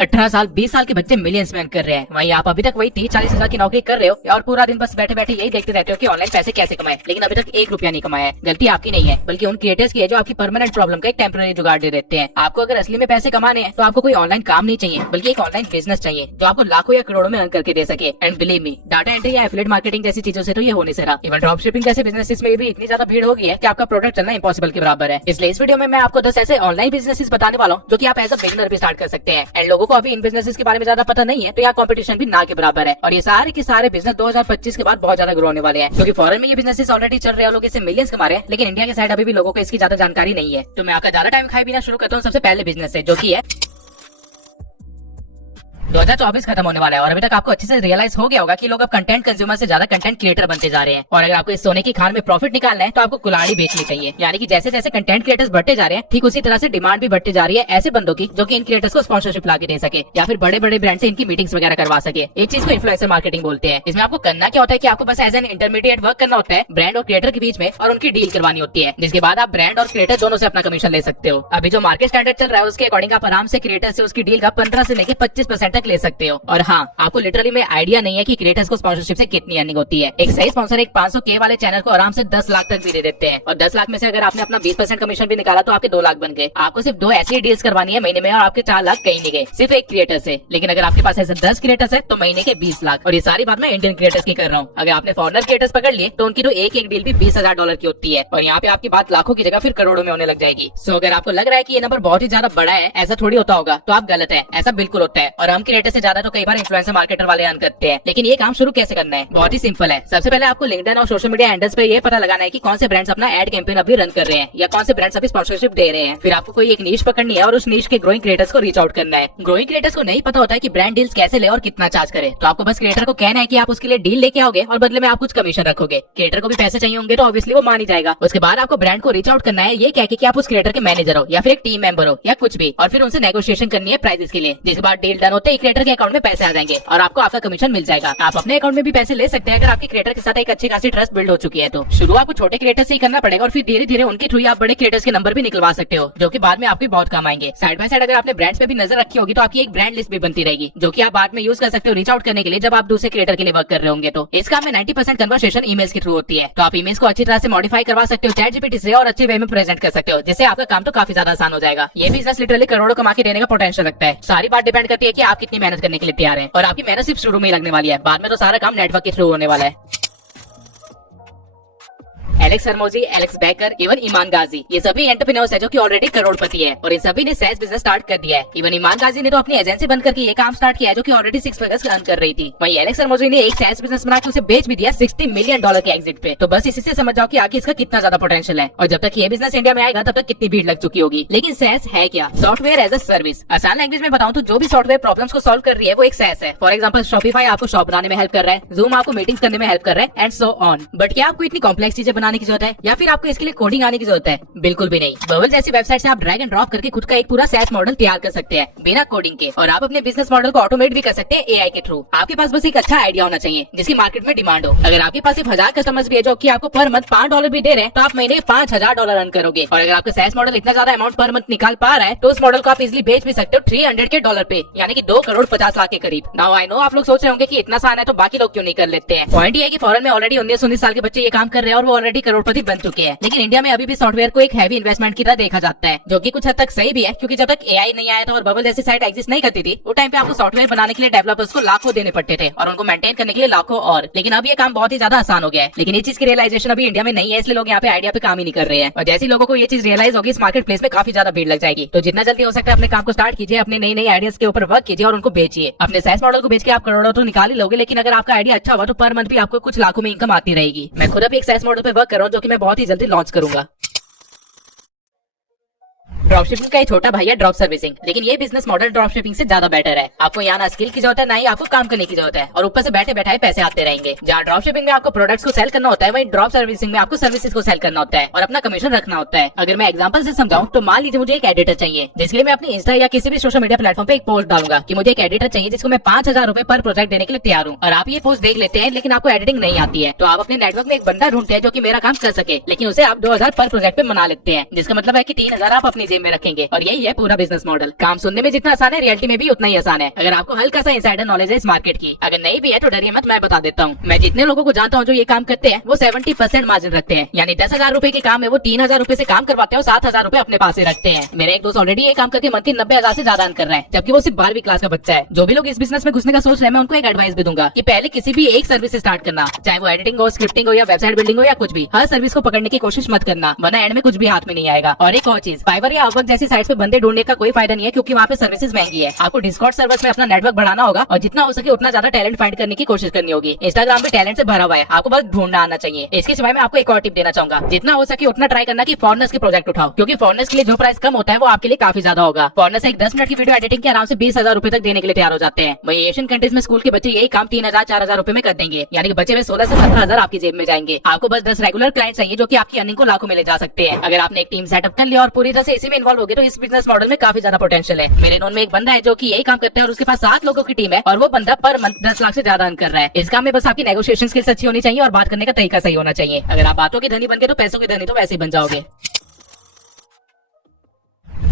18 साल 20 साल के बच्चे मिलियंस में अर्न कर रहे हैं, वहीं आप अभी तक वही 30-40 हजार की नौकरी कर रहे हो और पूरा दिन बस बैठे बैठे यही देखते रहते हो कि ऑनलाइन पैसे कैसे कमाए, लेकिन अभी तक 1 रुपया नहीं कमाया है। गलती आपकी नहीं है बल्कि उन क्रिएटर्स की है जो आपकी परमानेंट प्रॉब्लम का एक टेम्पररी जुगाड़ दे देते हैं। आपको अगर असली में पैसे कमाने हैं तो आपको कोई ऑनलाइन काम नहीं चाहिए बल्कि एक ऑनलाइन बिजनेस चाहिए जो आपको लाखों या करोड़ों में अर्न करके दे सके। And believe me, data entry या एफिलिएट मार्केटिंग जैसी चीजों से तो ये हो नहीं सकता। इवन ड्रॉप शिपिंग जैसे बिजनेसेस में भी इतनी ज्यादा भीड़ हो गई है कि आपका प्रोडक्ट चलना इम्पॉसिबल के बराबर है। इसलिए इस वीडियो में मैं आपको 10 ऐसे ऑनलाइन बिजनेसेस बताने वाला हूँ जो कि आप एज अ बिगिनर भी स्टार्ट कर सकते हैं। एंड लोगों को अभी इन बिजनेसेस के बारे में ज्यादा पता नहीं है तो यहाँ कंपटीशन भी ना के बराबर है और ये सारे के सारे बिजनेस 2025 के बाद बहुत ज्यादा ग्रो होने वाले हैं, क्योंकि फॉरेन में ये बिजनेसेस ऑलरेडी चल रहे हैं, लोग इससे मिलियंस कमा रहे हैं, लेकिन इंडिया के साइड अभी भी लोगों को इसकी ज्यादा जानकारी नहीं है। तो मैं आपका ज्यादा टाइम खाए बिना शुरू करता हूँ सबसे पहले बिजनेस से, जो की है 2024 खत्म होने वाला है और अभी तक आपको अच्छे से रियलाइज हो गया होगा कि लोग अब कंटेंट कंज्यूमर से ज्यादा कंटेंट क्रिएटर बनते जा रहे हैं। और अगर आपको इस सोने की खान में प्रॉफिट निकालना है तो आपको कुल्हाड़ी बेचनी चाहिए। यानी कि जैसे जैसे कंटेंट क्रिएटर्स बढ़ते जा रहे हैं ठीक उसी तरह से डिमांड भी बढ़ती जा रही है ऐसे बंदों की जो कि इन क्रिएटर्स को स्पॉन्सरशिप ला के दे सके या फिर बड़े बड़े ब्रांड से इनकी मीटिंग्स वगैरह करवा सके। एक चीज को इन्फ्लुएंसर मार्केटिंग बोलते हैं। इसमें आपको करना क्या होता है कि आपको बस एज एन इंटरमीडिएट वर्क करना होता है ब्रांड और क्रिएटर के बीच में और उनकी डील करवानी होती है, जिसके बाद आप ब्रांड और क्रिएटर दोनों से अपना कमीशन ले सकते हो। अभी जो मार्केट स्टैंडर्ड चल रहा है उसके अकॉर्डिंग आप आराम से क्रिएटर से उसकी डील का 15 से लेकर 25% तक ले सकते हो। और हाँ, आपको लिटरली में आइडिया नहीं है कि क्रिएटर्स को स्पॉन्सरशिप से कितनी अर्निंग होती है। एक सही स्पॉन्सर एक 500K वाले चैनल को आराम से 10 लाख तक भी दे देते हैं और 10 लाख में से अगर आपने अपना 20% कमीशन भी निकाला तो आपके 2 लाख बन गए। आपको सिर्फ 2 ऐसी डील्स करवानी है महीने में और आपके 4 लाख कहीं नहीं गए सिर्फ एक क्रिएटर से। लेकिन अगर आपके पास ऐसे 10 क्रिएटर्स है तो महीने के 20 लाख। और ये सारी बात मैं इंडियन क्रिएटर्स की कर रहा हूँ। अगर आपने फॉरेनर क्रिएटर्स पकड़ लिए तो उनकी तो एक एक डील भी $20,000 की होती है और यहाँ पे आपकी बात लाखों की जगह फिर करोड़ों में होने लग जाएगी। सो अगर आपको लग रहा है कि ये नंबर बहुत ही ज्यादा बड़ा है, ऐसा थोड़ी होता होगा, तो आप गलत है। ऐसा बिल्कुल होता है और हम क्रिएटर से ज्यादा तो कई बार इन्फ्लुएंसर मार्केटर वाले अर्न करते हैं। लेकिन ये काम शुरू कैसे करना है? बहुत ही सिंपल है। सबसे पहले आपको लिंक्डइन और सोशल मीडिया हैंडल्स पे ये पता लगाना है कि कौन से ब्रांड्स अपना एड कैंपेन अभी रन कर रहे हैं या कौन से ब्रांड्स अभी स्पॉन्सरशिप दे रहे हैं। फिर आपको कोई एक नीश पकड़नी है और उस नीश के ग्रोइंग क्रिएटर्स को रीच आउट करना है। ग्रोइंग क्रिएटर्स को नहीं पता होता है कि ब्रांड डील्स कैसे ले और कितना चार्ज करे, तो आपको बस क्रिएटर को कहना है कि आप उसके लिए डील लेके आओगे और बदले में आप कुछ कमीशन रखोगे। क्रिएटर को भी पैसे चाहिए होंगे तो ऑब्वियसली वो मान ही जाएगा। उसके बाद आपको ब्रांड को रीच आउट करना है ये कह के कि आप उस क्रिएटर के मैनेजर हो या फिर एक टीम मेंबर हो या कुछ भी, और फिर उनसे नेगोशिएशन करनी है प्राइसेस के लिए। जिसके बाद डील डन होते ही क्रिएटर के अकाउंट में पैसे आ जाएंगे और आपको आपका कमीशन मिल जाएगा। आप अपने अकाउंट में भी पैसे ले सकते हैं अगर आपके क्रिएटर के साथ एक अच्छी खासी ट्रस्ट बिल्ड हो चुकी है। तो शुरू आपको छोटे क्रिएटर से ही करना पड़ेगा और फिर धीरे धीरे उनके थ्रू आप बड़े क्रिएटर्स के नंबर भी निकलवा सकते हो जो कि बाद में आपके बहुत काम आएंगे। साइड बाय साइड अगर आपने ब्रांड्स पे भी नजर रखी होगी तो आपकी एक ब्रांड लिस्ट भी बनती रहेगी जो कि आप बाद में यूज कर सकते हो रीच आउट करने के लिए जब आप दूसरे क्रिएटर के लिए वर्क कर रहे होंगे। तो इस काम में 90% कन्वर्सेशन ईमेल्स के थ्रू होती है, तो आप ईमेल्स को अच्छी तरह से मॉडिफाई करवा सकते हो चैट जीपीटी से और अच्छे वे में प्रेजेंट कर सकते हो, जिससे आपका काम तो काफी ज्यादा आसान हो जाएगा। ये बिजनेस लिटरली करोड़ों कमा के देने का पोटेंशियल रखता है। सारी बात डिपेंड करती है कि आप कितनी मेहनत करने के लिए तैयार हैं और आपकी मेहनत सिर्फ शुरू में ही लगने वाली है, बाद में तो सारा काम नेटवर्क के थ्रू होने वाला है। एलेक्स हरमोजी, एलेक्स बैकर, इवन ईमान गाजी, ये सभी एंटरप्रेन्योर्स है जो कि ऑलरेडी करोड़पति है और इन सभी ने सैस बिजनेस स्टार्ट कर दिया है। इवन ईमान गाजी ने तो अपनी एजेंसी बंद करके ये काम स्टार्ट किया है जो कि ऑलरेडी 6 फिगर्स अर्न कर रही थी। वहीं एलेक्स हरमोजी ने एक सैस बिजनेस बना के उसे बेच भी दिया $60 मिलियन के एग्जिट पे। तो बस इसी से समझ जाओ कि आगे इसका कितना ज्यादा पोटेंशियल है और जब तक ये बिजनेस इंडिया में आएगा तब तक कितनी भीड़ लग चुकी होगी। लेकिन सैस है क्या? Software as a service. आसान लैंग्वेज में बताऊं तो जो भी सॉफ्टवेयर प्रॉब्लम्स को सॉल्व कर रही है वो एक सैस है। फॉर एग्जाम्पल शॉपिफाई आपको शॉप बनाने में हेल्प कर रहा है, जूम आपको मीटिंग्स करने में हेल्प कर रहा है एंड सो ऑन। बट क्या आपको इतनी कॉम्प्लेक्स चीजें बनाने की जरूरत है या फिर आपको इसके लिए कोडिंग आने की जरूरत है? बिल्कुल भी नहीं। बबल जैसी वेबसाइट से आप ड्रैग एंड ड्रॉप करके खुद का एक पूरा सैस मॉडल तैयार कर सकते हैं बिना कोडिंग के और आप अपने बिजनेस मॉडल को ऑटोमेट भी कर सकते हैं एआई के थ्रू। आपके पास बस एक अच्छा आइडिया होना चाहिए जिसकी मार्केट में डिमांड हो। अगर आपके पास सिर्फ 1000 कस्टमर्स भी है जो कि आपको पर मंथ $5 भी दे रहे हैं तो आप महीने $5000 अर्न करोगे। और अगर आपका सैस मॉडल इतना ज्यादा अमाउंट पर मंथ निकाल पा रहा है तो उस मॉडल को आप इजिली बेच भी सकते हो $300 पे, यानी कि 2 करोड़ 50 लाख के करीब। नाउ आई नो आप लोग सोच रहे होंगे कि इतना आसान है तो बाकी लोग क्यों नहीं कर लेते हैं। पॉइंट ये है कि फॉरेन में ऑलरेडी 19-19 साल के बच्चे ये काम कर रहे हैं और वो ऑलरेडी करोड़पति बन चुके हैं। लेकिन इंडिया में अभी भी सॉफ्टवेयर को एक हैवी इन्वेस्टमेंट की तरह देखा जाता है, जो कि कुछ हद तक सही भी है क्योंकि जब तक एआई नहीं आया था और बबल जैसी साइट एग्जिस्ट नहीं करती थी वो टाइम पे आपको सॉफ्टवेयर बनाने के लिए डेवलपर्स को लाखों देने पड़ते थे और उनको मेंटेन करने के लिए लाखों और। लेकिन अब ये काम बहुत ही ज्यादा आसान हो गया है। लेकिन ये चीज की रियलाइजेशन अभी इंडिया में नहीं है, इसलिए लोग यहाँ पे आइडिया पे काम ही नहीं कर रहे हैं। और जैसे लोगों को ये चीज रियलाइज होगी इस मार्केट प्लेस में काफी ज्यादा भीड़ लग जाएगी। तो जितना जल्दी हो सकता है अपने काम को स्टार्ट कीजिए, अपने नई नई आइडियाज के ऊपर वर्क कीजिए और उनको बेचिए। अपने सैस मॉडल को बेच के आप करोड़ों तो निकाल ही लोगे, लेकिन अगर आपका आइडिया अच्छा हुआ तो पर मंथ भी आपको कुछ लाखों में इनकम आती रहेगी। मैं खुद अभी एक सैस मॉडल पे वर्क कर रहा हूँ जो कि मैं बहुत ही जल्दी लॉन्च करूंगा। ड्रॉप शिपिंग का एक छोटा भाई है ड्रॉप सर्विसिंग, लेकिन ये बिजनेस मॉडल ड्रॉप शिपिंग से ज्यादा बेटर है। आपको यहाँ ना स्किल की जरूरत है ना ही आपको काम करने की जरूरत है और ऊपर से बैठे बैठाए पैसे आते रहेंगे। जहाँ ड्रॉप शिपिंग में आपको प्रोडक्ट्स को सेल करना होता है वहीं ड्रॉप सर्विसिंग में आपको सर्विसेज को सेल करना होता है और अपना कमीशन रखना होता है। अगर मैं एग्जांपल से समझाऊं तो मान लीजिए मुझे एक एडिटर चाहिए जिसके लिए मैं अपनी इंस्टा या किसी भी सोशल मीडिया प्लेटफॉर्म पे एक पोस्ट डालूंगा कि मुझे एक एडिटर चाहिए जिसको मैं ₹5000 पर प्रोजेक्ट देने के लिए तैयार हूँ और आप ये पोस्ट देख लेते हैं लेकिन आपको एडिटिंग नहीं आती है, तो आप अपने नेटवर्क में एक बंदा ढूंढते हैं जो कि मेरा काम कर सके, लेकिन उसे आप 2000 पर प्रोजेक्ट पे मना लेते हैं, जिसका मतलब है कि 3000 आप अपनी जेब जेब में रखेंगे। और यही है पूरा बिजनेस मॉडल। काम सुनने में जितना आसान है, रियलिटी में भी उतना ही आसान है, अगर आपको हल्का सा इनसाइडर नॉलेज है इस मार्केट की। अगर नहीं भी है तो डरिए मत, मैं बता देता हूँ। मैं जितने लोगों को जानता हूँ जो ये काम करते हैं वो 70% मार्जिन रखते हैं, यानी 10,000 रूपए के काम है वो 3,000 रूपए से काम करवाते हैं और 7,000 रूपए अपने पास ही रखते हैं। मेरे एक दोस्त ऑलरेडी ये काम करके मंथली 90,000 से ज्यादा अर्न कर रहा है, जबकि वो सिर्फ 12वीं क्लास का बच्चा है। जो भी लोग इस बिजनेस में घुसने का सोच रहे हैं, मैं उनको एक एडवाइस भी दूंगा कि पहले किसी भी एक सर्विस स्टार्ट करना, चाहे वो एडिटिंग हो, स्क्रिप्टिंग हो या वेबसाइट बिल्डिंग हो या कुछ भी, हर सर्विस को पकड़ने की कोशिश मत करना, वरना एंड में कुछ भी हाथ में नहीं आएगा। और एक और चीज, फाइवर या अपवर्क जैसी साइट्स पे बंदे ढूंढने का कोई फायदा नहीं है, क्योंकि वहाँ पे सर्विसेज महंगी है। आपको डिस्कॉर्ड सर्वर्स में अपना नेटवर्क बढ़ाना होगा और जितना हो सके उतना ज्यादा टैलेंट फाइंड करने की कोशिश करनी होगी। इंस्टाग्राम पे टैलेंट से भरा हुआ है, आपको बस ढूंढना आना चाहिए। इसके सिवाय मैं आपको एक और टिप देना चाहूंगा, जितना हो सके उतना ट्राई करना कि फॉरनर्स के प्रोजेक्ट उठाओ, क्योंकि फॉरनर्स के लिए जो प्राइस कम होता है वो आपके लिए काफी ज्यादा होगा। फॉरनर्स एक 10 मिनट की वीडियो एडिटिंग के आराम से 20,000 रूपए तक देने के लिए तैयार हो जाते हैं। वही एशियन कंट्रीज में स्कूल के बच्चे यही काम 3,000 4,000 रूपए में कर देंगे, यानी कि बचे हुए 16 से 17,000 आपकी जेब में जाएंगे। आपको बस 10 रेगुलर क्लाइंट चाहिए जो कि आपकी अर्निंग को लाखों में ले जा सकते हैं। अगर आपने एक टीम सेटअप कर लिया और पूरी तरह से इसी में इन्वॉल्व हो गए तो इस बिजनेस मॉडल में काफी ज्यादा पोटेंशियल है। मेरे नोन में एक बंदा है जो कि यही काम करता है और उसके पास 7 लोगों की टीम है और वो बंदा पर मंथ 10 लाख से ज्यादा अर्न कर रहा है। इस काम में बस आपकी नेगोशिएशन स्किल्स अच्छी होनी चाहिए और बात करने का तरीका सही होना चाहिए। अगर आप बातों के धनी बन गए तो पैसों के धनी तो वैसे ही बन जाओगे।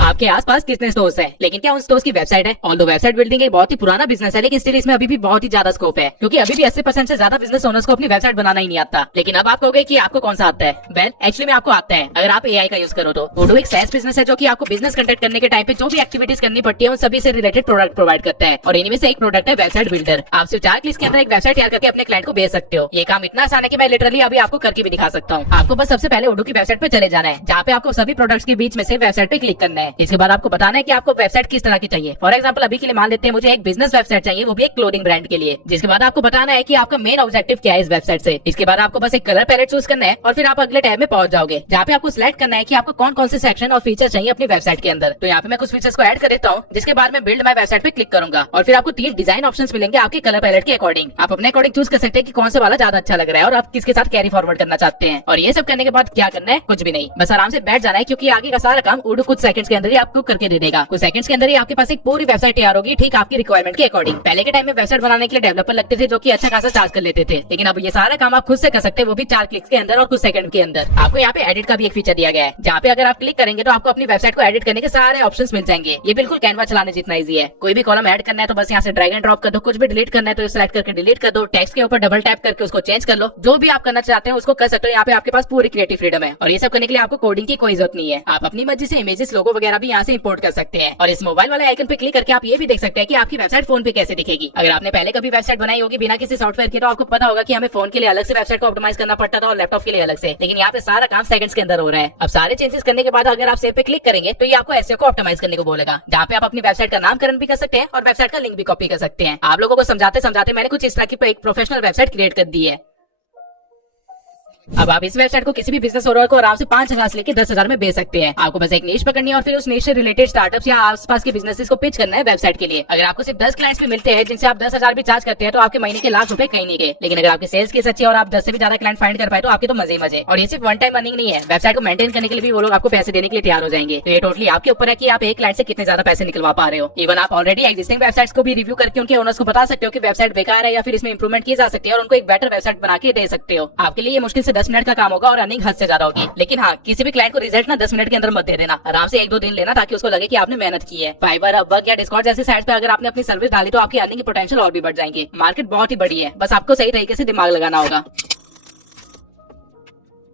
आपके आसपास कितने स्टोर्स हैं, लेकिन क्या उन स्टोर्स की वेबसाइट है? ऑल्दो वेबसाइट बिल्डिंग एक बहुत ही पुराना बिजनेस है, लेकिन स्टिल इसमें अभी भी बहुत ही ज्यादा स्कोप है, क्योंकि अभी भी 80% से ज्यादा बिजनेस ओनर्स को अपनी वेबसाइट बनाना ही नहीं आता। लेकिन अब आप कहोगे कि आपको कौन सा आता है? वेल, एक्चुअली में आपको आता है, अगर आप एआई का यूज करो तो। ओडो एक SaaS बिजनेस है जो कि आपको बिजनेस कंडक्ट करने के टाइम पे जो भी एक्टिविटीज करनी पड़ती है उन सभी से रिलेटेड प्रोडक्ट प्रोवाइड करता है, और इनमें से एक प्रोडक्ट है वेबसाइट बिल्डर। आप सिर्फ 4 क्लिक्स के अंदर एक वेबसाइट तैयार करके अपने क्लाइंट को भेज सकते हो। ये काम इतना आसान है कि मैं लिटरली अभी आपको करके भी दिखा सकता हूँ। आपको बस सबसे पहले ओडो की वेबसाइट पे चले जाना है, जहाँ पे आपको सभी प्रोडक्ट्स के बीच में से वेबसाइट पे क्लिक करना है। इसके बाद आपको बताना है कि आपको वेबसाइट किस तरह की चाहिए। फॉर एग्जांपल अभी के लिए मान लेते हैं मुझे एक बिजनेस वेबसाइट चाहिए, वो भी एक क्लोथिंग ब्रांड के लिए। जिसके बाद आपको बताना है कि आपका मेन ऑब्जेक्टिव क्या है इस वेबसाइट से। इसके बाद आपको बस एक कलर पैलेट चूज करना है और फिर आप अगले टैब में पहुंच जाओगे, जहाँ पे आपको सिलेक्ट करना है कि आपको कौन कौन से सेक्शन और फीचर चाहिए अपनी वेबसाइट के अंदर। तो यहाँ पे मैं कुछ फीचर्स को ऐड कर देता हूँ, जिसके बाद मैं बिल्ड माय वेबसाइट पे क्लिक करूंगा और फिर आपको 3 डिजाइन ऑप्शंस मिलेंगे आपके कलर पैलेट के अकॉर्डिंग। आप अपने अकॉर्डिंग चूज कर सकते हैं कि कौन सा वाला ज्यादा अच्छा लग रहा है और आप किसके साथ कैरी फॉरवर्ड करना चाहते हैं। और ये सब करने के बाद क्या करना है? कुछ भी नहीं, बस आराम से बैठ जाना है, क्योंकि आगे का सारा काम ओडो कुछ सेकंड्स के अंदर ही आपको करके दे देगा। कुछ सेकंड्स के अंदर ही आपके पास एक पूरी वेबसाइट तैयार होगी, ठीक आपकी रिक्वायरमेंट के अकॉर्डिंग। पहले के टाइम में वेबसाइट बनाने के लिए डेवलपर लगते थे जो कि अच्छा खासा चार्ज कर लेते थे, लेकिन अब ये सारा काम आप खुद से कर सकते हैं, वो भी 4 क्लिक्स के अंदर और कुछ सेकंड के अंदर। आपको यहाँ पे एडिट का भी एक फीचर दिया गया है, जहाँ पे अगर आप क्लिक करेंगे तो आपको अपनी वेबसाइट को एडिट करने के सारे ऑप्शंस मिल जाएंगे। ये बिल्कुल कैनवा चलाने जितना इजी है। कोई भी कॉलम ऐड करना है तो बस यहाँ से ड्रैग एंड ड्रॉप कर दो, कुछ भी डिलीट करना है तो सिलेक्ट करके डिलीट कर दो, टेक्स्ट के ऊपर डबल टैप करके उसको चेंज कर लो, जो भी आप करना चाहते हैं उसको कर सकते हो। यहाँ पे आपके पास पूरी क्रिएटिव फ्रीडम है और ये सब करने के लिए आपको कोडिंग की कोई जरूरत नहीं है। आप अपनी मर्जी से इमेजेस, लोगो वगैरह भी यहाँ से इंपोर्ट कर सकते हैं। और इस मोबाइल वाले आइकन पे क्लिक करके आप ये भी देख सकते हैं कि आपकी वेबसाइट फोन पे कैसे दिखेगी। अगर आपने पहले कभी वेबसाइट बनाई होगी बिना किसी सॉफ्टवेयर के, तो आपको पता होगा कि हमें फोन के लिए अलग से वेबसाइट को ऑप्टिमाइज करना पड़ता था और लैपटॉप के लिए अलग से, लेकिन यहाँ पे सारा काम सेकंड्स के अंदर हो रहा है। अब सारे चेंजेस करने के बाद अगर आप सेव पे क्लिक करेंगे तो ये आपको एसईओ को ऑप्टिमाइज करने को बोलेगा, जहाँ पे आप अपनी वेबसाइट का नामकरण भी कर सकते हैं और वेबसाइट का लिंक भी कॉपी कर सकते हैं। आप लोगों को समझाते समझाते मैंने कुछ इस तरह की एक प्रोफेशनल वेबसाइट क्रिएट कर दी है। अब आप इस वेबसाइट को किसी भी बिजनेस ओनर को आराम से 5,000 से लेकर 10,000 में बेच सकते हैं। आपको बस एक नीश पकड़नी है और फिर उस नीश से रिलेटेड स्टार्टअप्स या आसपास के बिजनेसेस को पिच करना है वेबसाइट के लिए। अगर आपको सिर्फ 10 क्लाइंट्स भी मिलते हैं जिनसे आप 10,000 भी चार्ज करते हैं तो आपके महीने के लाख रुपए कहीं नहीं गए। लेकिन अगर आपकी सेल्स की सच्ची और आप 10 से भी ज्यादा क्लाइंट फाइंड कर पाए तो आपके तो मजे ही मजे। और ये सिर्फ वन टाइम अर्निंग नहीं है, वेबसाइट को मेंटेन करने के लिए भी वो लोग आपको पैसे देने के लिए तैयार हो जाएंगे। तो ये टोटली आपके ऊपर है कि आप एक क्लाइंट से कितने ज्यादा पैसे निकलवा पा रहे हो। इवन आप ऑलरेडी एग्जिस्टिंग वेबसाइट्स को भी रिव्यू करके उनके ओनर्स को बता सकते हो कि वेबसाइट बेकार है या फिर इसमें इंप्रूवमेंट की जा सकती है और उनको एक बेटर वेबसाइट बना के दे सकते हो। आपके लिए ये मुश्किल से 10 मिनट का काम होगा और अर्निंग हद से ज्यादा होगी। लेकिन हाँ, किसी भी क्लाइंट को रिजल्ट ना 10 मिनट के अंदर मत दे देना, आराम से 1-2 दिन लेना ताकि उसको लगे कि आपने मेहनत की है। फाइवर, अपवर्क या डिस्कॉर्ड जैसी साइट्स पे अगर आपने अपनी सर्विस डाली तो आपकी अर्निंग की पोटेंशियल और भी बढ़ जाएंगे। मार्केट बहुत ही बड़ी है, बस आपको सही तरीके से दिमाग लगाना होगा।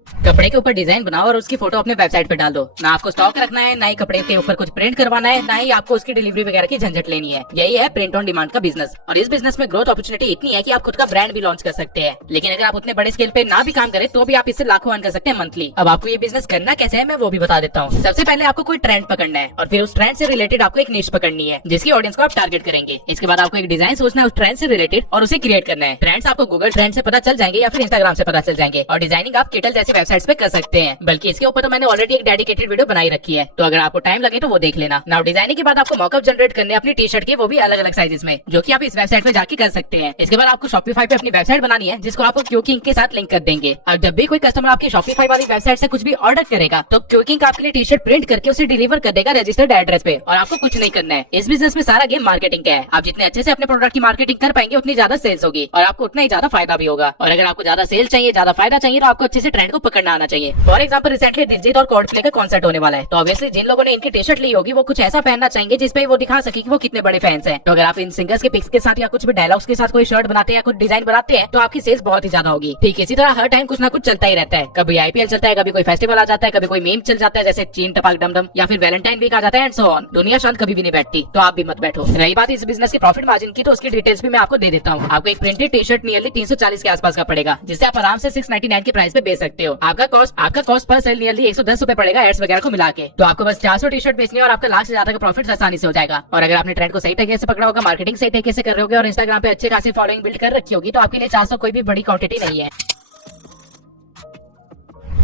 कपड़े के ऊपर डिजाइन बनाओ और उसकी फोटो अपने वेबसाइट पे डाल दो। ना आपको स्टॉक रखना है, ना ही कपड़े के ऊपर कुछ प्रिंट करवाना है, ना ही आपको उसकी डिलीवरी वगैरह की झंझट लेनी है। यही है प्रिंट ऑन डिमांड का बिजनेस। और इस बिजनेस में ग्रोथ अपॉर्चुनिटी इतनी है कि आप खुद का ब्रांड भी लॉन्च कर सकते हैं। लेकिन अगर आप उतने बड़े स्केल पे ना भी काम करें तो भी आप इससे लाखों अर्न कर सकते हैं मंथली। अब आपको ये बिजनेस करना कैसे है मैं वो भी बता देता हूँ। सबसे पहले आपको कोई ट्रेंड पकड़ना है और फिर उस ट्रेंड से रिलेटेड आपको एक निश पकड़नी है जिसकी ऑडियंस को आप टारगेट करेंगे। इसके बाद आपको एक डिजाइन सोचना है उस ट्रेंड से रिलेटेड और उसे क्रिएट करना है। ट्रेंड्स आपको गूगल ट्रेंड से पता चल जाएंगे या फिर इंस्टाग्राम से पता चल जाएंगे। और डिजाइनिंग आप किटल जैसी वेबसाइट्स पे कर सकते हैं, बल्कि इसके ऊपर तो मैंने ऑलरेडी एक डेडिकेटेड वीडियो बनाई रखी है, तो अगर आपको टाइम लगे तो वो देख लेना। नाउ डिजाइनिंग के बाद आपको मॉकअप जनरेट करने अपनी टी शर्ट के, वो भी अलग अलग साइजेस में, जो कि आप इस वेबसाइट पे जाके कर सकते हैं। इसके बाद आपको शॉपिफाई पे अपनी वेबसाइट बनानी है जिसको आपको क्यूकिंग के साथ लिंक कर देंगे। अब जब भी कोई कस्टमर आपकी शॉपिफाई वाली वेबसाइट से कुछ भी ऑर्डर करेगा तो क्यूकिंग आपके लिए टी शर्ट प्रिंट करके उसे डिलीवर कर देगा रजिस्टर्ड एड्रेस पे, और आपको कुछ नहीं करना है। इस बिजनेस में सारा गेम मार्केटिंग का है। आप जितने अच्छे से अपने प्रोडक्ट की मार्केटिंग कर पाएंगे उतनी ज्यादा सेल्स होगी और आपको उतना ही ज्यादा फायदा भी होगा। और अगर आपको ज्यादा सेल्स चाहिए, ज्यादा फायदा चाहिए तो आपको अच्छे से ट्रेंड को पकड़ना ना आना चाहिए। फॉर एग्जाम्पल रिसेंटली दिलजीत और कोल्डप्ले का कॉन्सर्ट होने वाला है, तो ऑब्वियसली जिन लोगों ने इनकी टी शर्ट ली होगी वो कुछ ऐसा पहनना चाहेंगे जिसपे वो दिखा सके कि वो कितने बड़े फैंस हैं। तो अगर आप इन सिंगर्स के पिक्स के साथ या कुछ भी डायलॉग्स के साथ कोई शर्ट बनाते हैं या कुछ डिजाइन बनाते हैं तो आपकी सेल्स बहुत ही ज्यादा होगी। ठीक इसी तरह हर टाइम कुछ ना कुछ चलता ही रहता है, कभी IPL चलता है, कभी कोई फेस्टिवल आ जाता है, कभी कोई मीम चल जाता है जैसे चीन टपाक डमडम, या फिर वैलेंटाइन वीक आ जाता है एंड सो ऑन। दुनिया शांत कभी भी नहीं बैठती, तो आप भी मत बैठो। रही बात इस बिजनेस के प्रॉफिट मार्जिन की, तो उसकी डिटेल्स भी मैं आपको दे देता हूँ। आपको एक प्रिंटेड टी शर्ट नियरली 340 के आसपास का पड़ेगा, जिसे आप आराम से 699 के प्राइस पे बेच सकते हो। आपका कॉस्ट पर सेल नियरली 110 रुपए पड़ेगा एड्स वगैरह को मिला के। तो आपको बस 400 टी शर्ट बेचनी है और आपका लाख से ज्यादा का प्रॉफिट आसानी से हो जाएगा। और अगर आपने ट्रेंड को सही तरीके से पकड़ा होगा, मार्केटिंग सही तरीके से कर रहे होगे और इंस्टाग्राम पे अच्छे खासी फॉलोइंग बिल्ड कर रखी होगी, तो आपके लिए 400 कोई भी बड़ी क्वांटिटी नहीं है।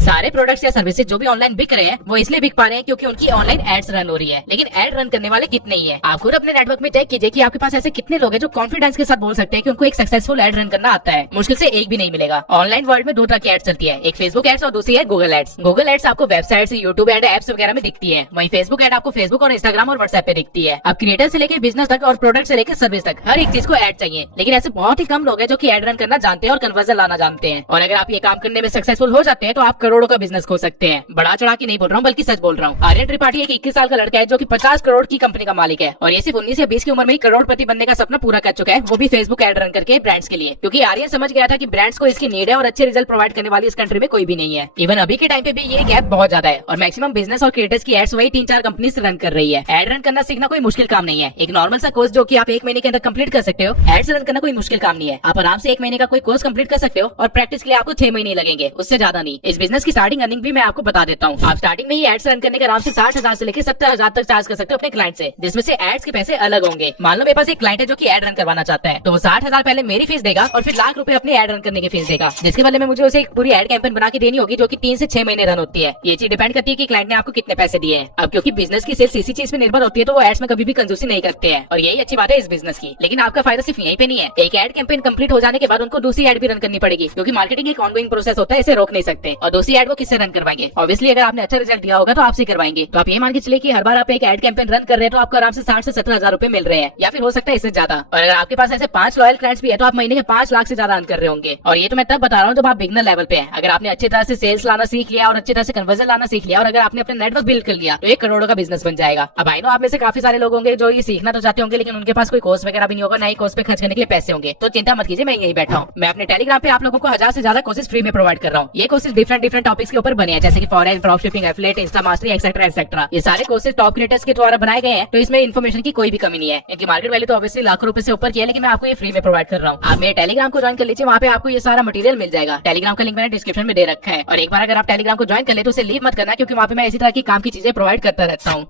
सारे प्रोडक्ट्स या सर्विसेज जो भी ऑनलाइन बिक रहे हैं वो इसलिए बिक पा रहे हैं क्योंकि उनकी ऑनलाइन एड्स रन हो रही है। लेकिन एड रन करने वाले कितने ही हैं? आप खुद अपने नेटवर्क में चेक कीजिए कि आपके पास ऐसे कितने लोग हैं जो कॉन्फिडेंस के साथ बोल सकते हैं कि उनको एक सक्सेसफुल एड रन करना आता है। मुश्किल से एक भी नहीं मिलेगा। ऑनलाइन वर्ल्ड में दो तरह की एड्स चलती है, एक फेसबुक एड्स और दूसरी है गूगल एड्स। गूगल एड्स आपको वेबसाइट, यूट्यूब एड, एप्स वगैरह में दिखती है, वहीं फेसबुक एड आपको फेसबुक और इंस्टाग्राम और व्हाट्सएप पे दिखती है। अब क्रिएटर से लेकर बिजनेस तक और प्रोडक्ट से लेकर सर्विस तक हर एक चीज को एड चाहिए, लेकिन ऐसे बहुत ही कम लोग हैं जो कि एड रन करना जानते हैं और कन्वर्जन लाना जानते हैं। और अगर आप ये काम करने में सक्सेसफुल हो जाते हैं तो आप करोड़ों का बिजनेस खोल सकते हैं। बड़ा चढ़ा के नहीं बोल रहा हूँ, बल्कि सच बोल रहा हूँ। आर्यन त्रिपाठी एक 21 साल का लड़का है जो कि 50 करोड़ की कंपनी का मालिक है, और ये सिर्फ 19 या 20 की उम्र में ही करोड़पति बनने का सपना पूरा कर चुका है, वो भी फेसबुक एड रन करके ब्रांड्स के लिए। क्योंकि आर्यन समझ गया था कि ब्रांड्स को इसकी नीड है और अच्छे रिजल्ट प्रोवाइड करने वाली इस कंट्री में कोई भी नहीं है। इवन अभी के टाइम पे भी ये गैप बहुत ज्यादा है और मैक्सिमम बिजनेस और क्रिएटर्स की एड्स वही 3-4 कंपनी रन कर रही है। एड रन करना सीखना कोई मुश्किल काम नहीं है। एक नॉर्मल सा कोर्स जो कि आप 1 महीने के अंदर कंप्लीट कर सकते हो। एड्स रन करना कोई मुश्किल काम नहीं है। आप आराम से 1 महीने का कोई कोर्स कंप्लीट कर सकते हो और प्रैक्टिस के लिए आपको 6 महीने लगेंगे, उससे ज्यादा नहीं। इस बिजनेस की स्टार्टिंग अर्निंग भी मैं आपको बता देता हूँ। आप स्टार्टिंग में ही एड्स रन करने के आराम से 60,000 से लेकर 70,000 तक चार्ज कर सकते हो अपने क्लाइंट से, जिसमें से एड्स के पैसे अलग होंगे। मान लो मेरे पास एक क्लाइंट है जो कि एड रन करवाना चाहता है, तो वो 60,000 पहले मेरी फीस देगा और फिर लाख रुपए अपनी एड रन करने की फीस देगा, जिसके बदले में मुझे उसे एक पूरी एड कैंपेन बना के देनी होगी जो कि 3 से 6 महीने रन होती है। ये चीज डिपेंड करती है कि क्लाइंट ने आपको कितने पैसे दिए हैं। अब क्योंकि बिजनेस की सेल्स इसी चीज पे निर्भर होती है, तो वो एड्स में कभी भी कंजूसी नहीं करते हैं, और यही अच्छी बात है इस बिजनेस की। लेकिन आपका फायदा सिर्फ यहीं पे नहीं है। एक एड कैंपेन कंप्लीट हो जाने के बाद उनको दूसरी एड भी रन करनी पड़ेगी, क्योंकि मार्केटिंग एक ऑनगोइंग प्रोसेस होता है, इसे रोक नहीं सकते। और दूसरी एड वो किससे रन करवाएंगे? ऑब्वियसली अगर आपने अच्छा रिजल्ट दिया होगा तो आपसे करवाएंगे। तो आप ये मान के चलिए कि हर बार आप एक एड कैंपेन रन कर रहे हैं तो आपको आराम से 60 से 70,000 रुपए मिल रहे हैं, या फिर हो सकता है इससे ज्यादा। और अगर आपके पास ऐसे 5 लॉयल क्लाइंट्स भी है तो आप महीने के 5 लाख से ज्यादा अर्न कर रहे होंगे। और ये तो मैं तब बता रहा हूँ जब आप बिगनर लेवल पे हैं। अगर आपने अच्छी तरह से सेल्स लाना सीख लिया और अच्छी तरह से कन्वर्जन लाना सीख लिया और अगर आपने अपना नेटवर्क बिल्ड कर लिया तो 1 करोड़ का बिजनेस बन जाएगा। अब आई नो आप में से काफी सारे लोग होंगे जो ये सीखना तो चाहते होंगे, लेकिन उनके पास कोई कोर्स वगैरह भी नहीं होगा, ना ही कोर्स पे खर्च करने के लिए पैसे होंगे। तो चिंता मत कीजिए, मैं यही बैठा हूँ। मैं अपने टेलीग्राम पे आप लोगों को 1000 से ज्यादा कोर्सेज फ्री में प्रोवाइड कर रहा हूँ। ये कोर्सेज डिफरेंट टॉपिक्स के ऊपर बने हैं, जैसे कि forex, drop shipping, affiliate, Insta mastery, etcetera etcetera. ये सारे कोर्सेज टॉप क्रिएटर्स के द्वारा बनाए गए हैं, तो इसमें इन्फॉर्मेशन की कोई भी कमी नहीं है। इनकी मार्केट वैल्यू तो ऑब्वियसली लाखों रुपए से ऊपर की है, लेकिन मैं आपको ये फ्री में प्रोवाइड कर रहा हूँ। आप मेरे टेलीग्राम को ज्वाइन कर लीजिए, वहाँ पे आपको ये सारा मटेरियल मिल जाएगा। टेलीग्राम का लिंक मैंने डिस्क्रिप्शन में दे रखा है, और एक बार अगर आप टेलीग्राम को ज्वाइन कर ले तो उसे लीव मत करना, क्योंकि वहाँ पे मैं इसी तरह की काम की चीजें प्रोवाइड करता रहता हूँ।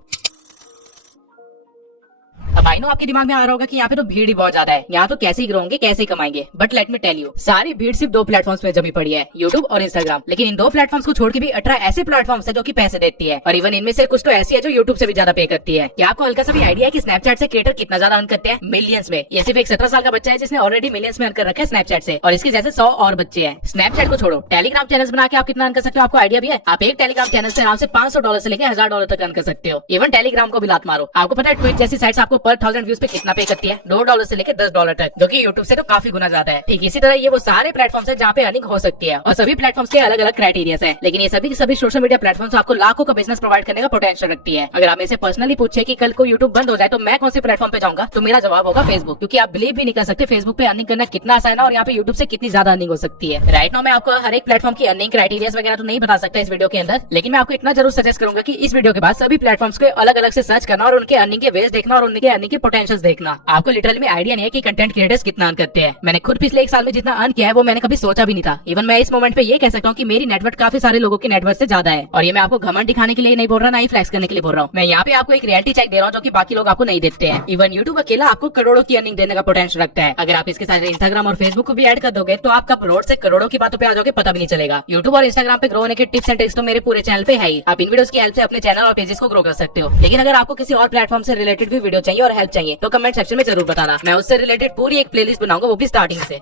अब आई नो आपके दिमाग में आ रहा होगा कि यहाँ पे तो भीड़ ही बहुत ज्यादा है, यहाँ तो कैसे ही ग्रो होंगे, कैसे ही कमाएंगे। But let me tell you, सारी भीड़ सिर्फ 2 प्लेटफॉर्म्स में जमी पड़ी है, यूट्यूब और इंस्टाग्राम। लेकिन इन 2 प्लेटफॉर्म्स को छोड़ के भी 18 ऐसे प्लेटफॉर्म्स है जो कि पैसे देती है, और इवन इनमें से कुछ तो ऐसी है जो यूट्यूब से भी ज्यादा पे करती है। क्या आपको हल्का सा भी आइडिया है कि स्नैपचैट से क्रिएटर कितना ज्यादा अर्न करते हैं? मिलियंस में। ये सिर्फ एक 17 साल का बच्चा है जिसने ऑलरेडी मिलियंस में अर्न कर रखा है स्नैपचैट से, और इसके जैसे 100 और बच्चे हैं। स्नैपचैट को छोड़ो, टेलीग्राम चैनल बना के आप कितना अर्न कर सकते हो? आपको आइडिया भी है? आप एक टेलीग्राम चैनल से आराम से $500 से लेकर $1000 तक अर्न कर सकते हो। इवन टेलीग्राम को भी लात मारो। आपको पता है ट्वीट जैसी साइट्स आपको पर 1000 व्यूज पे कितना पे करती है? $2 से लेकर $10 तक, जो कि यूट्यूब से तो काफी गुना ज्यादा है। ठीक इसी तरह ये वो सारे प्लेटफॉर्म्स हैं जहाँ पे अर्निंग हो सकती है, और सभी प्लेटफॉर्म्स के अलग अलग क्राइटेरियाज हैं। लेकिन ये सभी सोशल मीडिया प्लेटफॉर्म्स आपको लाखों का बिजनेस प्रोवाइड करने का पोटेंशियल रखती है। अगर आप मेरे से पर्सनली पूछे कि कल को यूट्यूब बंद हो जाए तो मैं कौन से प्लेटफॉर्म पे जाऊंगा, तो मेरा जवाब होगा फेसबुक, क्योंकि आप बिलीव भी नहीं कर सकते फेसबुक पे अर्निंग करना कितना आसान है और यहाँ पे यूट्यूब से कितनी ज्यादा अर्निंग हो सकती है। राइट नाउ मैं आपको हर एक प्लेटफॉर्म की अर्निंग क्राइटेरियाज वगैरह तो नहीं बता सकता इस वीडियो के अंदर, लेकिन मैं आपको इतना जरूर सजेस्ट करूंगा कि इस वीडियो के बाद सभी प्लेटफॉर्म्स को अलग अलग से सर्च करना और उनके अर्निंग के वेज देखना और उनके अर्निंग के पोटेंशियल देखना। आपको लिटरली में आइडिया नहीं है कि कंटेंट क्रिएटर्स कितना अर्न करते हैं। मैंने खुद पिछले 1 साल में जितना अर्न किया है वो मैंने कभी सोचा भी नहीं था। इवन मैं इस मोमेंट पे ये कह सकता हूँ कि मेरी नेटवर्क काफी सारे लोगों की नेटवर्क से ज्यादा है, और ये मैं आपको घमंड दिखाने के लिए नहीं बोल रहा, ना ही फ्लैक्स करने के लिए बोल रहा हूँ। मैं यहाँ पे आपको एक रियलिटी चेक दे रहा हूँ जो कि बाकी लोग आपको नहीं देते हैं। इवन यूट्यूब अकेला आपको करोड़ों की अर्निंग देने का पोटेंशियल रखता है। अगर आप इसके साथ इंस्टाग्राम और फेसबुक को भी ऐड कर दोगे तो आप करोड़ से करोड़ों की बातों पे आ जाओगे, पता भी नहीं चलेगा। यूट्यूब और इंस्टाग्राम पे ग्रो होने के टिप्स एंड ट्रिक्स तो मेरे पूरे चैनल पे है ही। आप इन वीडियोस की हेल्प से अपने चैनल और पेजेस को ग्रो कर सकते हो। लेकिन अगर आपको किसी और प्लेटफॉर्म से रिलेटेड भी वीडियो चाहिए और हेल्प चाहिए तो कमेंट सेक्शन में जरूर बताना। मैं उससे रिलेटेड पूरी एक प्लेलिस्ट बनाऊंगा, वो भी स्टार्टिंग से।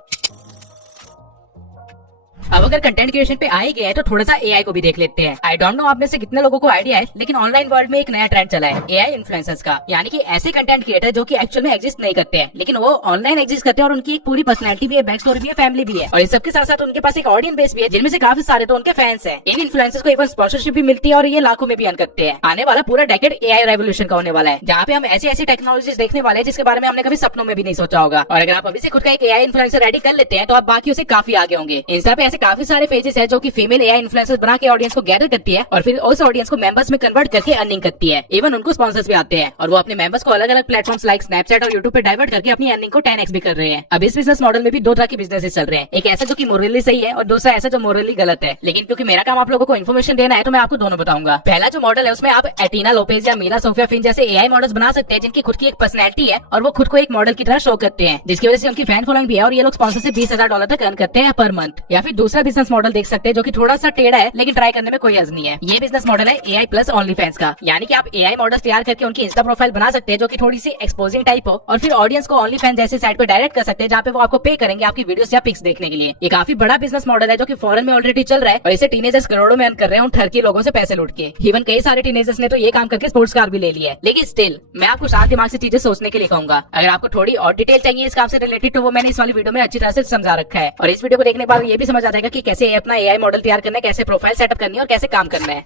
अब अगर कंटेंट क्रिएशन पे आ ही गया है तो थोड़ा सा एआई को भी देख लेते हैं। आई डोंट नो आप में से कितने लोगों को आइडिया है, लेकिन ऑनलाइन वर्ल्ड में एक नया ट्रेंड चला है एआई इन्फ्लुएंसर्स का, यानी कि ऐसे कंटेंट क्रिएटर जो कि एक्चुअल में एग्जिस्ट नहीं करते हैं, लेकिन वो ऑनलाइन एग्जिस्ट करते हैं और उनकी एक पूरी पर्सनैलिटी भी है, बैक स्टोरी भी है, फैमिली भी है, और इस सबके साथ साथ उनके पास एक ऑडियंस बेस भी है जिनमें से काफी सारे तो उनके फैंस हैं। इन इन्फ्लुएंसर्स को इवन स्पॉन्सरशिप भी मिलती है और ये लाखों में भी अर्न करते हैं। आने वाला पूरा डेकेड एआई रेवोल्यूशन का होने वाला है, जहाँ पे हम ऐसी ऐसी टेक्नोलॉजीज देखने वाले हैं जिसके बारे में हमने कभी सपनों में भी नहीं सोचा होगा। और अगर आप अभी से खुद का एक एआई इन्फ्लुएंसर रेडी कर लेते हैं तो आप बाकी उसे काफी आगे होंगे। इंस्टा पे ऐसे काफी सारे पेजेस है जो कि फीमेल एआई इन्फ्लुएंसर्स बना के ऑडियंस को गैदर करती है और फिर उस ऑडियंस को मेंबर्स में कन्वर्ट करके अर्निंग करती है। इवन उनको स्पॉन्सर्स भी आते हैं और वो अपने मेंबर्स को अलग अलग प्लेटफॉर्म्स लाइक स्नैपचैट और यूट्यूब पे डाइवर्ट करके अपनी अर्निंग को 10x भी कर रहे हैं। अब इस बिजनेस मॉडल में भी दो तरह के बिजनेसेस चल रहे हैं, एक ऐसा जो कि मोरली सही है और दूसरा ऐसा जो मोरली गलत है। लेकिन क्योंकि मेरा काम आप लोगों को इन्फॉर्मेशन देना है तो मैं आपको दोनों बताऊंगा। पहला जो मॉडल है उसमें आप एटिना लोपेज या मीला सोफिया फिन जैसे एआई मॉडल्स बना सकते हैं जिनकी खुद की एक पर्सनैलिटी है और वो खुद को एक मॉडल की तरह शो करते हैं, जिसकी वजह से उनकी फैन फॉलोइंग भी है और ये लोग स्पॉन्सर से $20,000 तक अर्न करते हैं पर मंथ। या फिर दूसरा बिजनेस मॉडल देख सकते हैं जो कि थोड़ा सा टेढ़ा है लेकिन ट्राई करने में कोई हर्ज नहीं है। ये बिजनेस मॉडल है एआई प्लस ओनली फैंस का, यानी कि आप एआई मॉडल्स तैयार करके उनकी इंस्टा प्रोफाइल बना सकते हैं जो कि थोड़ी सी एक्सपोजिंग टाइप हो और फिर ऑडियंस को ओनली फैन जैसे साइट पे डायरेक्ट कर सकते हैं जहाँ पे वो आपको पे करेंगे आपकी वीडियोस या पिक्स देखने के लिए। ये काफी बड़ा बिजनेस मॉडल है जो कि फॉरेन में ऑलरेडी चल रहा है और इसे टीनेजर्स करोड़ों में अर्न कर रहे हैं उन ठरकी लोगों से पैसे लूट के। इवन कई सारे टीनेजर्स ने तो ये काम करके स्पोर्ट्स कार भी ले लिया है। लेकिन स्टिल मैं आपको शांत दिमाग से चीजें सोचने के लिए कहूंगा। अगर आपको थोड़ी और डिटेल चाहिए इस काम से रिलेटेड तो वो मैंने इस वाली वीडियो में अच्छी तरह से समझा रखा है और इस वीडियो को देखने के बाद ये भी समझ आ जाएगा कि कैसे अपना एआई मॉडल तैयार करना है, कैसे प्रोफाइल सेटअप करनी है और कैसे काम करना है।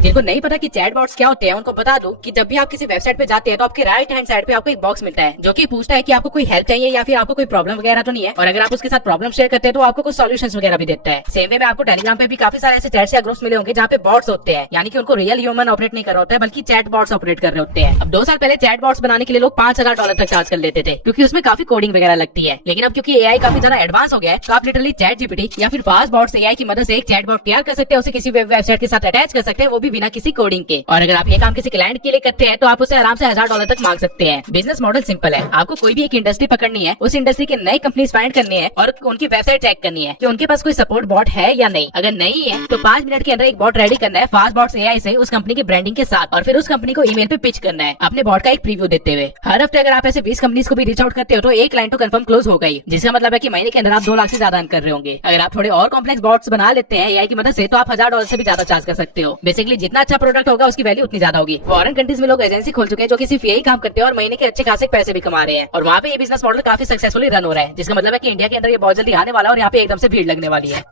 जिनको नहीं पता कि चैटबॉट्स क्या होते हैं उनको बता दूं कि जब भी आप किसी वेबसाइट पे जाते हैं तो आपके राइट हैंड साइड पे आपको एक बॉक्स मिलता है जो कि पूछता है कि आपको कोई हेल्प चाहिए या फिर आपको कोई प्रॉब्लम वगैरह तो नहीं है, और अगर आप उसके साथ प्रॉब्लम शेयर करते हैं तो आपको कुछ सॉल्यूशंस वगैरह भी देता है। सेम वे में आपको टेलीग्राम पे भी काफी सारे ऐसे चैट्स या ग्रुप्स मिले होंगे जहाँ पे बॉट्स होते हैं, यानी कि उनको रियल ह्यूमन ऑपरेट नहीं कर रहा होता है बल्कि चैट बॉट्स ऑपरेट कर रहे होते हैं। अब 2 साल पहले चैट बॉट्स बनाने के लिए लोग $5,000 तक चार्ज कर लेते थे क्योंकि उसमें काफी कोडिंग वगैरह लगती है। लेकिन अब क्योंकि एआई काफी ज्यादा एडवांस हो गया है तो आप लिटरली चैट जीपीटी या फिर फास्ट बॉट्स एआई की मदद से एक चैट बॉट तैयार कर सकते हैं, उसे किसी वेबसाइट के साथ अटैच कर सकते हैं, वो भी बिना किसी कोडिंग के। और अगर आप ये काम किसी क्लाइंट के लिए करते हैं तो आप उसे आराम से $1,000 तक मांग सकते हैं। बिजनेस मॉडल सिंपल है, आपको कोई भी एक इंडस्ट्री पकड़नी है, उस इंडस्ट्री के नई कंपनीज फाइंड करनी है और उनकी वेबसाइट चेक करनी है कि उनके पास कोई सपोर्ट बॉट है या नहीं। अगर नहीं है तो 5 मिनट के अंदर एक बॉट रेडी करना है फास्ट बॉट्स एआई से उस कंपनी की ब्रांडिंग के साथ, और फिर उस कंपनी को ईमेल पे पिच करना है अपने बॉट का एक प्रीव्यू देते हुए। हर हफ्ते अगर आप ऐसे 20 कंपनीज को भी रीच आउट करते हो तो एक क्लाइंट तो कंफर्म क्लोज हो गई, जिसका मतलब है कि महीने के अंदर आप 2 लाख से ज्यादा अर्न कर रहे होंगे। अगर आप थोड़े और कॉम्प्लेक्स बॉट्स बना लेते हैं एआई की मदद से तो आप $1,000 से भी ज्यादा चार्ज कर सकते हो। बेसिकली जितना अच्छा प्रोडक्ट होगा उसकी वैल्यू उतनी ज्यादा होगी। फॉरेन कंट्रीज में लोग एजेंसी खोल चुके हैं जो कि सिर्फ यही काम करते हैं और महीने के अच्छे खासे पैसे भी कमा रहे हैं, और वहाँ पे ये बिजनेस मॉडल काफी सक्सेसफुली रन हो रहा है, जिसका मतलब है कि इंडिया के अंदर ये बहुत जल्दी आने वाला है और यहाँ पे एकदम से भीड़ लगने वाली है।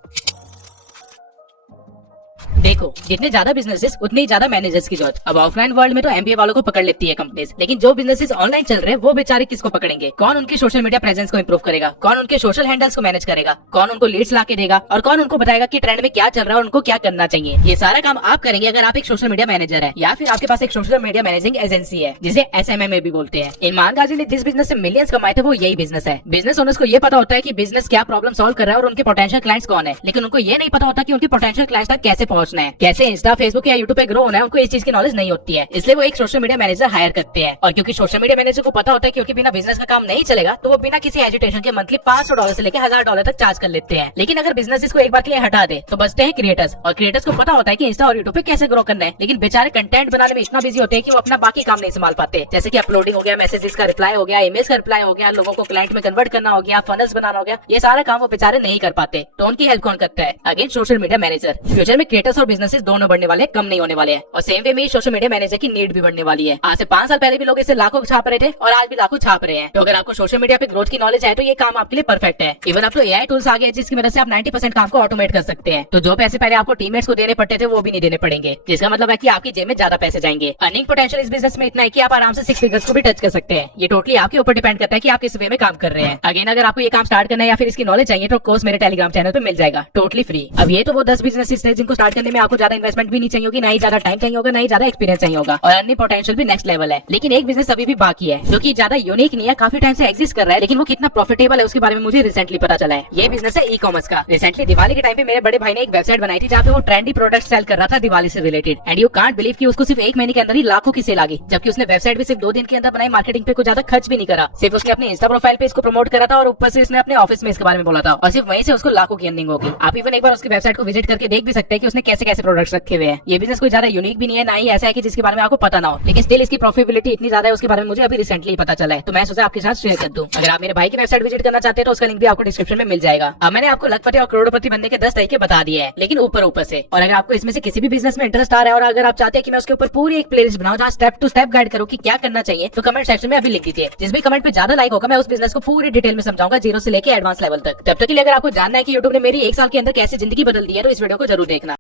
देखो जितने ज्यादा बिजनेसेस उतने ही ज्यादा मैनेजर्स की जरूरत। अब ऑफलाइन वर्ल्ड में तो एमबीए वालों को पकड़ लेती है कंपनीज, लेकिन जो बिजनेसेस ऑनलाइन चल रहे हैं वो बेचारे किसको पकड़ेंगे? कौन उनकी सोशल मीडिया प्रेजेंस को इंप्रूव करेगा, कौन उनके सोशल हैंडल्स को मैनेज करेगा, कौन उनको लीड्स ला के देगा और कौन उनको बताएगा कि ट्रेंड में क्या चल रहा है और उनको क्या करना चाहिए? ये सारा काम आप करेंगे अगर आप एक सोशल मीडिया मैनेजर है या फिर आपके पास एक सोशल मीडिया मैनेजिंग एजेंसी है जिसे SMM भी बोलते हैं। इमरान गाजी ने जिस बिजनेस से मिलियंस कमाए थे वो यही बिजनेस है। बिजनेस ओनर्स को ये पता होता है कि बिजनेस क्या प्रॉब्लम सॉल्व कर रहा है और उनके पोटेंशियल क्लाइंट्स कौन है, लेकिन उनको ये नहीं पता होता कि उनके पोटेंशियल क्लाइंट्स तक कैसे पहुंचना है, कैसे इंस्टा फेसबुक या यूट्यूब पे ग्रो होना है। उनको इस चीज की नॉलेज नहीं होती है, इसलिए वो एक सोशल मीडिया मैनेजर हायर करते हैं। और क्योंकि सोशल मीडिया मैनेजर को पता होता है क्योंकि बिना बिजनेस का काम नहीं चलेगा तो वो बिना किसी एजुटेशन के मंथली $500 से लेकर $1,000 तक चार्ज कर लेते हैं। लेकिन अगर बिजनेस इसको एक बार के लिए हटा दे तो बचते हैं क्रिएटर्स, और क्रिएटर्स को पता होता है कि इंस्टा और यूट्यूब पे कैसे ग्रो करना है, लेकिन बेचारे कंटेंट बनाने में इतना बिजी होते हैं कि वो अपना बाकी काम नहीं संभाल पाते, जैसे कि अपलोडिंग हो गया, मैसेजेस का रिप्लाई हो गया, ईमेल्स का रिप्लाई हो गया, लोगों को क्लाइंट में कन्वर्ट करना हो गया, फनल्स बनाना हो गया। ये सारा काम वो बेचारे नहीं कर पाते, तो उनकी हेल्प कौन करता है? Again social media manager. Future में क्रिएटर्स और बिजनेसेस दोनों बढ़ने वाले, कम नहीं होने वाले हैं, और सेम वे में सोशल मीडिया मैनेजर की नीड भी बढ़ने वाली है। आज से 5 साल पहले भी लोग इसे लाखों छाप रहे थे और आज भी लाखों छाप रहे हैं। तो अगर आपको सोशल मीडिया पे ग्रोथ की नॉलेज है तो ये काम आपके लिए परफेक्ट है। इवन अब तो एआई टूल्स आ गए जिसकी मदद से आप 90% काम को ऑटोमेट कर सकते हैं, तो जो पैसे पहले आपको टीममेट्स को देने पड़ते थे वो भी नहीं देने पड़ेंगे, जिसका मतलब है कि आपकी जेब में ज्यादा पैसे जाएंगे। अर्निंग पोटेंशियल इस बिजनेस में इतना है कि आप आराम से 6 फिगर्स को भी टच कर सकते हैं। ये टोटली आपके ऊपर डिपेंड करता है कि आप किस वे में काम कर रहे हैं। अगेन अगर आपको ये काम स्टार्ट करना है या फिर इसकी नॉलेज चाहिए तो कोर्स मेरे टेलीग्राम चैनल पे मिल जाएगा टोटली फ्री। अब ये तो वो 10 बिजनेसेस थे जिनको स्टार्ट करने में आपको ज्यादा इन्वेस्टमेंट भी नहीं चाहिए होगी, ना ही ज्यादा टाइम चाहिए होगा, ना ही ज्यादा एक्सपीरियंस चाहिए होगा, और अर्निंग पोटेंशियल भी नेक्स्ट लेवल है। लेकिन एक बिजनेस अभी भी बाकी है जो कि ज्यादा यूनिक नहीं है, काफी टाइम से एग्जिस्ट कर रहा है, लेकिन वो कितना प्रॉफिटेबल है उसके बारे में मुझे रिसेंटली पता चला है। ये बिजनेस है ई-कॉमर्स का। रिसेंटली दिवाली के टाइम पे मेरे बड़े भाई ने एक वेबसाइट बनाई थी जहाँ पे वो ट्रेंडी प्रोडक्ट सेल कर रहा था दिवाली से related, and you can't believe कि उसको सिर्फ 1 महीने के अंदर ही लाखों की सेल आ गई, जबकि उसने वेबसाइट भी सिर्फ 2 दिन के अंदर बनाई, मार्केटिंग पे कुछ ज्यादा खर्च भी नहीं करा, सिर्फ उसने अपने इंस्टा प्रोफाइल पे इसको प्रमोट करा था और ऊपर से उसने अपने ऑफिस में इसके बारे में बोला था, और सिर्फ वहीं से उसको लाखों की अर्निंग होगी। आप इवन एक बार उसकी वेबसाइट को विजिट करके देख भी सकते हैं कि उसने कैसे कैसे कैसे प्रोडक्ट्स रखे हुए हैं। ये बिजनेस कोई ज्यादा यूनिक भी नहीं है, ना ही ऐसा है कि जिसके बारे में आपको पता ना हो, लेकिन स्टिल इसकी प्रॉफिटेबिलिटी इतनी ज्यादा है उसके बारे में मुझे अभी रिसेंटली पता चला है, तो मैं सोचा आपके साथ शेयर कर दूं। अगर आप मेरे भाई की वेबसाइट विजिट करना चाहते हैं तो उसका लिंक भी आपको डिस्क्रिप्शन में मिल जाएगा। अब मैंने आपको लखपति और करोड़पति बनने के 10 तरीके बता दिए हैं, लेकिन ऊपर से। और अगर आपको इसमें से किसी भी बिजनेस में इंटरेस्ट आ रहा है और अगर आप चाहते हैं कि मैं उसके ऊपर पूरी एक प्लेलिस्ट बनाऊं जहां स्टेप टू स्टेप गाइड करूं कि क्या करना चाहिए, तो कमेंट सेक्शन में अभी लिख दीजिए। जिस भी कमेंट पे ज्यादा लाइक होगा मैं उस बिजनेस को पूरी डिटेल में समझाऊंगा, जीरो से लेके एडवांस लेवल तक। तब तक के लिए अगर आपको जानना है कि यूट्यूब ने मेरी 1 साल के अंदर कैसे जिंदगी बदल दी है तो इस वीडियो को जरूर देखना।